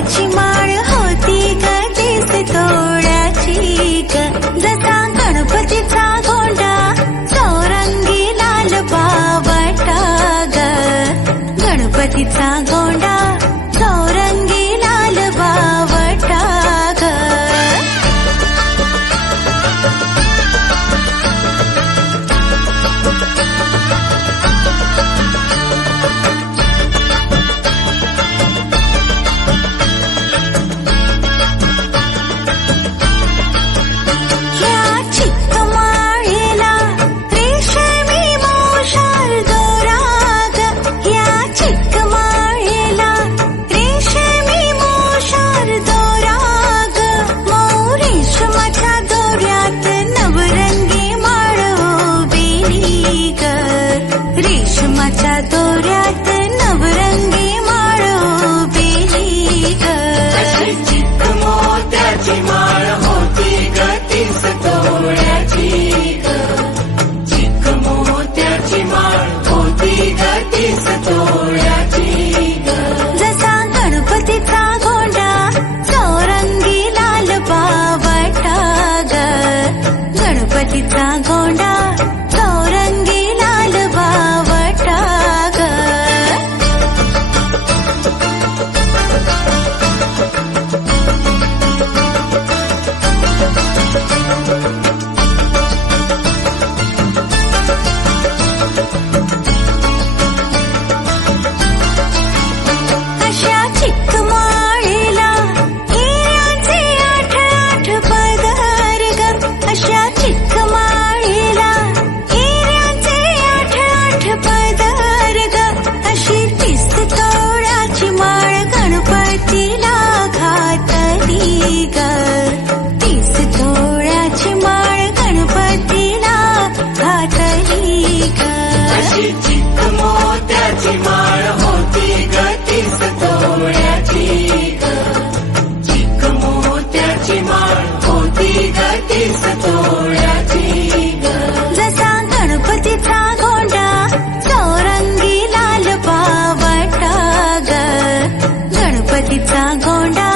तोळ्याची माळ होती ग 30 तोळ्याची ग. जसा गणपतीचा गोंडा चौरंगी लाल बावटा ग. गणपतीचा गोंडा चौरंगी लाल बावटा ग. रेशमाच्या दोऱ्यात नवरंगी माळ उभी ग. अशी चिक मोत्याची माळ होती ग 30 तोळ्याची ग. चिक मोत्याची माळ होती ग 30 तोळ्याची ग. जसा गणपतीचा गोंडा चौरंगी लाल बावटा ग. गणपतीचा गोंडा चौरंगी लाल बावटा ग. अशा चिक माळेला हिऱ्याचे 8 पदर ग. अशा चिक माळेला हिऱ्याचे 8 पदर ग. अशी 30 तोळ्याची माळ गणपतीला घातली ग. 30 तोळ्याची माळ गणपतीला घातली ग. अशी चिक मोत्याची माळ होती ग 30 तोळ्याची ग. चिक मोत्याची माळ होती ग 30 तोळ्याची ग. जसा गणपतीचा गोंडा चौरंगी लाल बावटा ग. गणपतीचा गोंडा